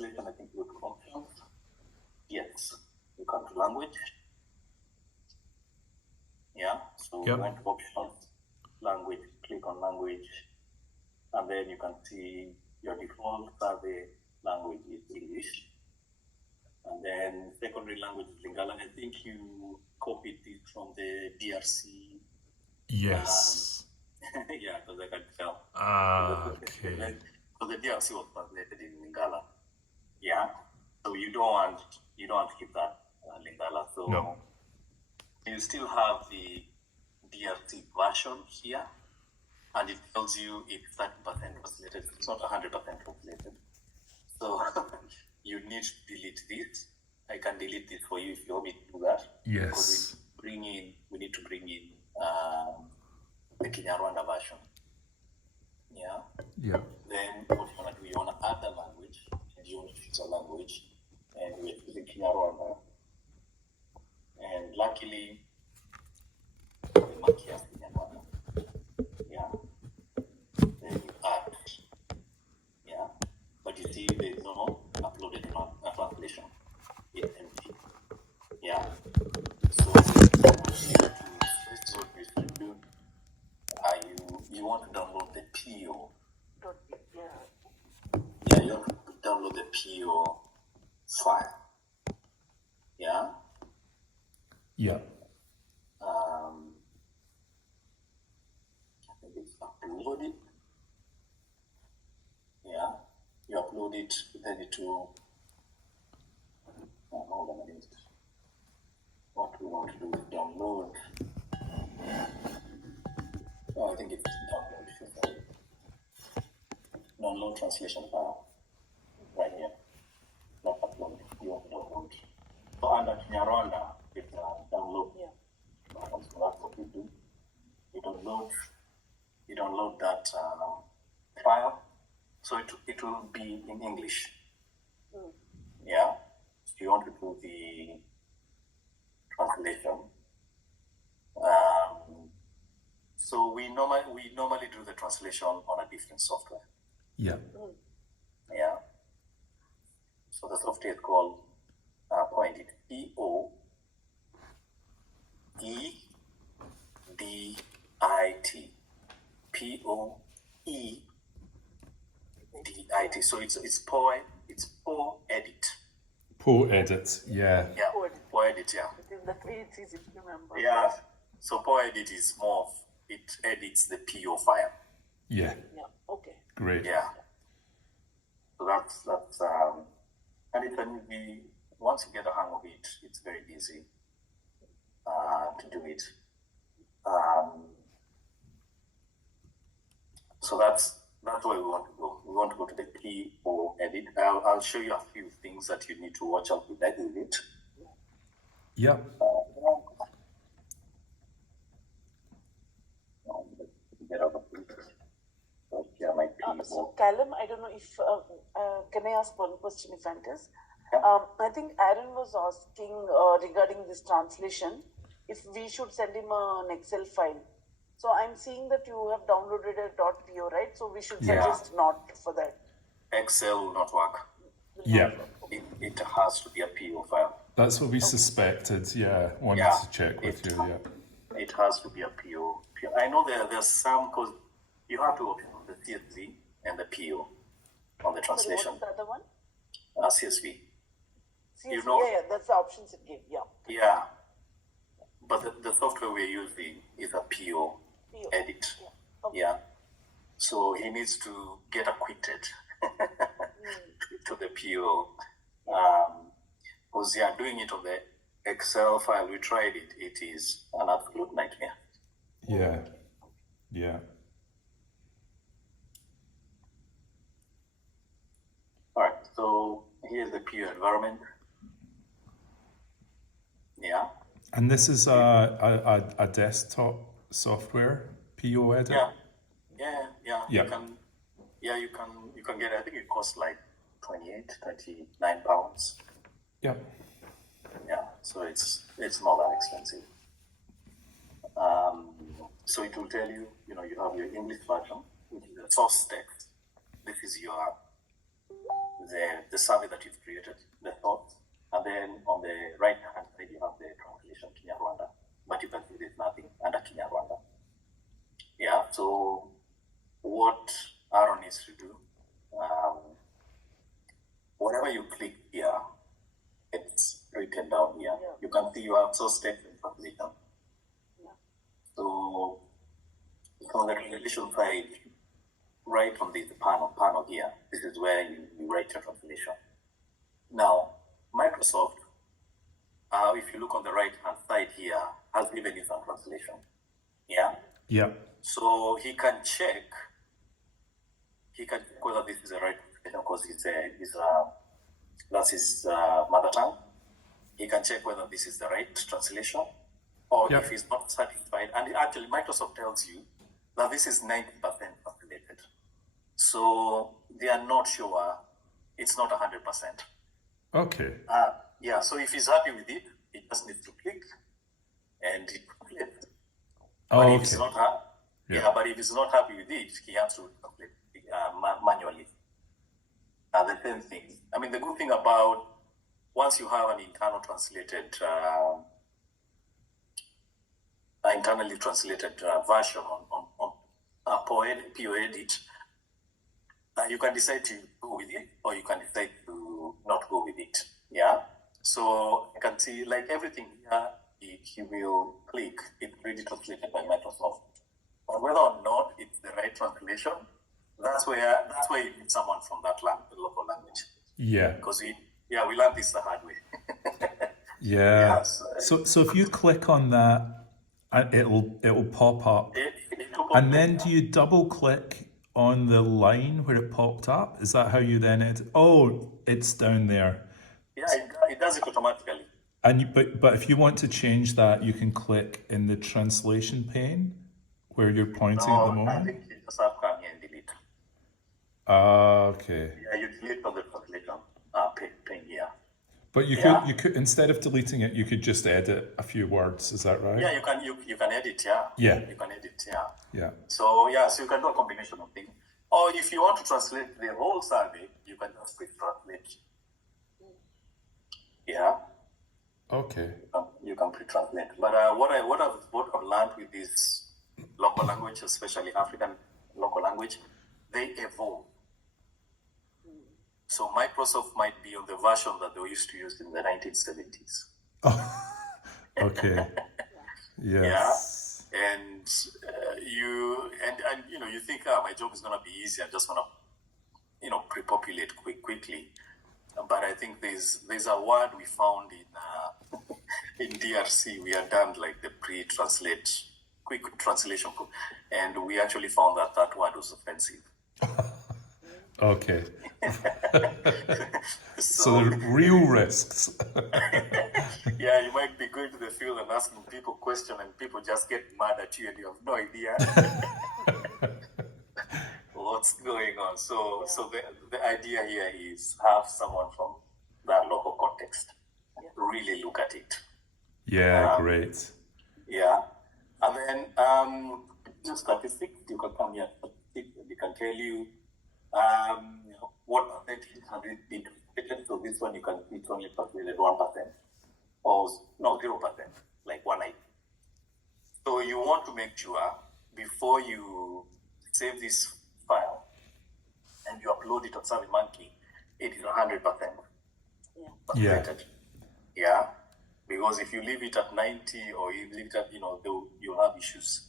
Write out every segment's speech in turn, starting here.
translation, I think, with options. Yes, you come to language. Yeah, so Yep. you went to options, language, click on language, and then you can see your default survey language is English. And then secondary language is Lingala. I think you copied it from the DRC. Yes. Yeah, because I can tell. Okay. So the DRC was translated in Lingala. Yeah. So you don't want to keep that Lingala. So No. you still have the DRC version here, and it tells you it's 30% translated. It's not 100% translated. So you need to delete this. I can delete this for you if you want me to do that. Yes. Because we need to bring in the Kinyarwanda version. Yeah. Yeah. Then what you want to do, you want to add the language, and you want to choose a language, and we're using Kinyarwanda. And luckily, the mark here Kinyarwanda. Yeah. Then you add. Yeah. But you see, there's no uploaded translation. It's empty. Yeah. So this is what you should do. You want to download the PO. Yeah, you want to download the PO file. Yeah. Yeah. I think it's uploaded. Yeah. You upload it, then it will. Hold on a minute. What we want to do is download. Oh, I think it's download. Download translation file. Right here. Not upload. You want to download. So under Kinyarwanda, it's download. Yeah. So that's what you do. You download that file. So it will be in English. Yeah. So you want to do the translation. So we normally do the translation on a different software. Yeah. Yeah. So the software is called Poedit. Poedit. Poedit. So it's Poedit. Poedit. Yeah. Yeah. Poedit. Yeah. Within the three, it's easy to remember. Yeah. So Poedit is more of, it edits the PO file. Yeah. Yeah. Okay. Great. Yeah. So that's and it can be, once you get a hang of it, it's very easy to do it. So that's where we want to go. We want to go to the PO edit. I'll show you a few things that you need to watch out with it. Yep. Get out of it. Yeah, my PO. So Callum, I don't know if can I ask one question if it is? Yeah. I think Aaron was asking regarding this translation, if we should send him an Excel file. So I'm seeing that you have downloaded a .po, right? So we should Yeah. suggest not for that. Excel will not work. Yeah. It has to be a PO file. That's what we suspected. Yeah. Wanted Yeah. to check with you. Yeah. It has to be a PO. I know there's some, because you have to open the CSV and the PO on the Sorry, translation. what's the other one? CSV. CSV, You know- yeah, that's the options it gave. Yeah. Yeah. But the software we're using is a PO PO. edit. Yeah. Okay. Yeah. So he needs to get acquainted to the PO. Because doing it on the Excel file, we tried it. It is an absolute nightmare. Yeah. Yeah. All right. So here's the PO environment. Yeah. And this is a desktop software, PO edit. Yeah. Yeah. You can get. I think it costs like 29 pounds. Yeah. Yeah. So it's not that expensive. So it will tell you, you have your English version, which is the source text. This is your the survey that you've created, the thoughts, and then on the right hand side you have the translation Kinyarwanda, but you can see there's nothing under Kinyarwanda. Yeah, so what Aaron needs to do, whenever you click here, it's written down here. Yeah. You can see you have source text and translation. Yeah. So on the translation side, right on this panel here, this is where you write your translation. Now, Microsoft, if you look on the right hand side here, has given you some translation. Yeah. Yeah. So he can check whether this is the right translation because that's his mother tongue. He can check whether this is the right translation, or Yep. if he's not satisfied. And actually, Microsoft tells you that this is 90% translated. So they are not sure it's not 100%. Okay. Yeah, so if he's happy with it, he just needs to click and it translates. Oh, But if okay. he's not happy, Yeah. but if he's not happy with it, he has to complete manually. The same thing. I mean, the good thing about once you have an internally translated version on Poedit, you can decide to go with it, or you can decide to not go with it. Yeah. So you can see like everything here, he will click. It's already translated by Microsoft. But whether or not it's the right translation, that's where you need someone from that the local language. Yeah. Because we learned this the hard way. Yeah. Yes. So if you click on that, it'll pop up, and then do you double click on the line where it popped up? Is that how you then edit? Oh, it's down there. Yeah, it does it automatically. And but if you want to change that, you can click in the translation pane where you're pointing at the I moment. think you just have to come here and delete. Okay. Yeah, you delete on the translation pane here. But you Yeah. could instead of deleting it, you could just edit a few words. Is that right? Yeah, you can edit. Yeah. Yeah. You can edit. Yeah. Yeah. So you can do a combination of things. Or if you want to translate the whole survey, you can just click translate. Yeah. Okay. You can pre-translate. But what I've learned with this local language, especially African local language, they evolve. So Microsoft might be on the version that they used to use in the 1970s. Okay. Yes. Yeah. And you think, my job is gonna be easy. I'm just gonna pre-populate quickly. But I think there's a word we found in DRC. We had done like the quick translation, and we actually found that word was offensive. Okay. So the real risks. Yeah, you might be going to the field and asking people questions, and people just get mad at you, and you have no idea what's going on. So the idea here is have someone from that local context really look at it. Yeah, great. Yeah, and then just statistics. You can come here. They can tell you what percentage has it been translated. So this one you can see it's only translated 1%, or no 0%, like 1 line. So you want to make sure before you save this file and you upload it on SurveyMonkey, it is 100% translated. Yeah. Because if you leave it at 90 or you leave it at, you'll have issues.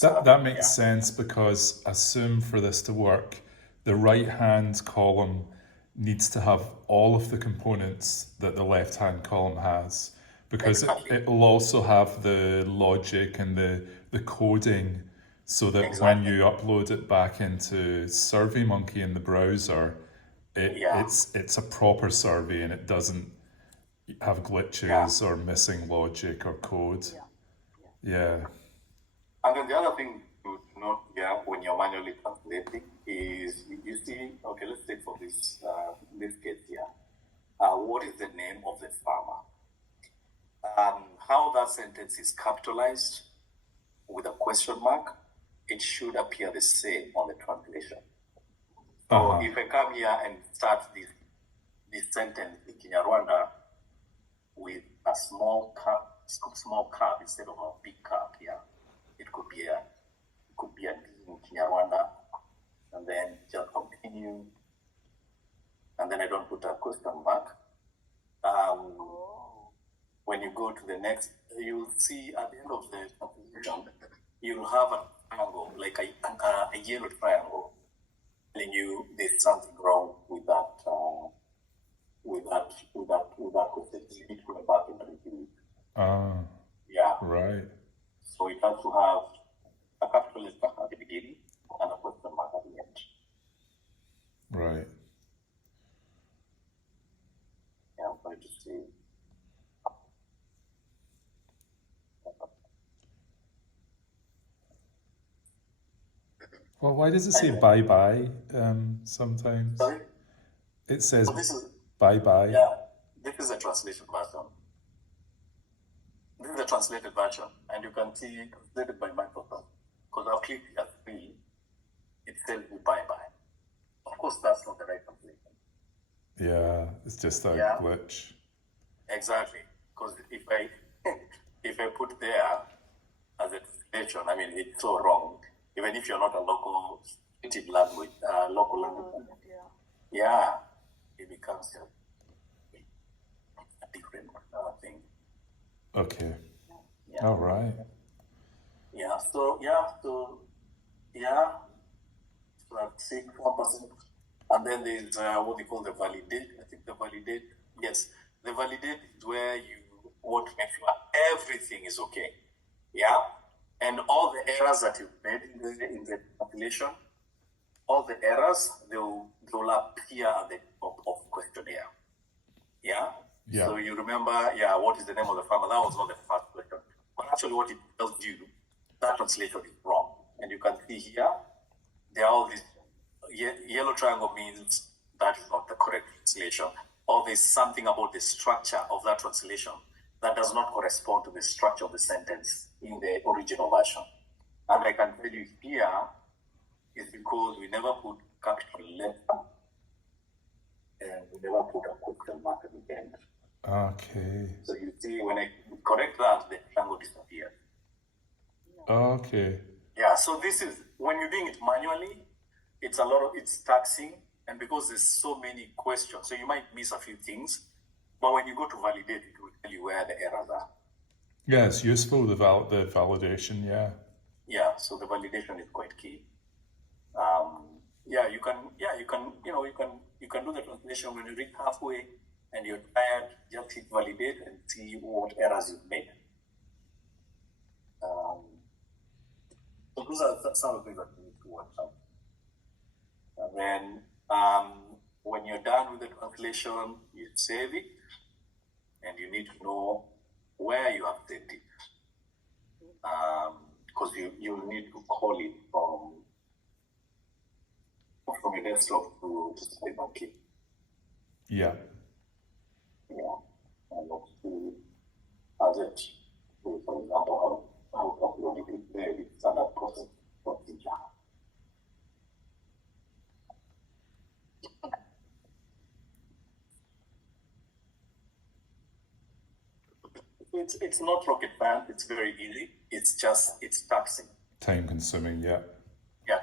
That makes sense, because assume for this to work, the right hand column needs to have all of the components that the left hand column has, because it will also have the logic and the coding, so that when you upload it back into SurveyMonkey in the browser, it's a proper survey and it doesn't have glitches or missing logic or code. Yeah. And then the other thing to note here when you're manually translating is you see, okay, let's take for this case here. What is the name of the farmer? How that sentence is capitalized with a question mark, it should appear the same on the translation. So Uh-huh. if I come here and start this sentence in Kinyarwanda with a small curve instead of a big curve here, it could be a D in Kinyarwanda, and then just continue, and then I don't put a question mark. When you go to the next, you'll see at the end of the conclusion, you'll have a triangle, like a yellow triangle, telling you there's something wrong with that question. You need to go back and review it. Yeah. Right. So it has to have a capital letter at the beginning and a question mark at the end. Right. Yeah, I'm going to see. Well, why does it say bye-bye sometimes? Sorry? It says So this is, bye-bye. yeah, this is a translation version. This is a translated version, and you can see translated by Microsoft. Because I'll click here 3, it tells me bye-bye. Of course, that's not the right translation. Yeah, it's just a Yeah. glitch. Exactly. Because if I if I put there as a translation, I mean, it's so wrong. Even if you're not a local native language, local language, yeah, it becomes a different thing. Okay. Yeah. All right. Yeah. So that's 1%. And then there's what they call the validate. I think the validate. Yes, the validate is where you want to make sure everything is okay. Yeah, and all the errors that you've made in the calculation, all the errors they'll appear at the top of questionnaire. Yeah. Yeah. So you remember, what is the name of the farmer? That was not the first question, but actually, what it tells you, that translation is wrong, and you can see here there are all these yellow triangle means that is not the correct translation, or there's something about the structure of that translation that does not correspond to the structure of the sentence in the original version. And I can tell you here is because we never put capital letter and we never put a question mark at the end. Okay. So you see, when I correct that, the triangle disappears. Okay. Yeah, so this is, when you're doing it manually, it's taxing, and because there's so many questions, so you might miss a few things, but when you go to validate, it will tell you where the errors are. Yeah, it's useful, the validation, yeah. Yeah, so the validation is quite key. You can do the translation when you reach halfway and you're tired, just hit validate and see what errors you've made. So those are some of the things that you need to watch out. And then when you're done with the translation, you save it, and you need to know where you have saved it. Because you need to call it from your desktop to SkyBanking. Yeah. Yeah. And to as it, for example, how to upload it there, it's standard process procedure. It's not rocket science, it's very easy. It's taxing. Time consuming, yeah. Yeah.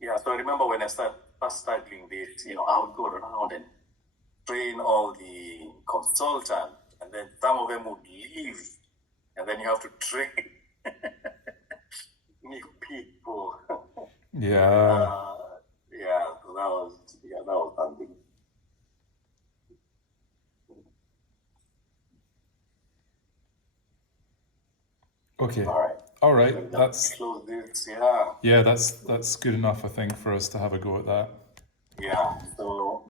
Yeah, so I remember when I first started doing this, I would go around and train all the consultants, and then some of them would leave, and then you have to train new people. Yeah. So that was something. Okay. All right. So That's close this. Yeah, that's good enough, I think, for us to have a go at that. Yeah. So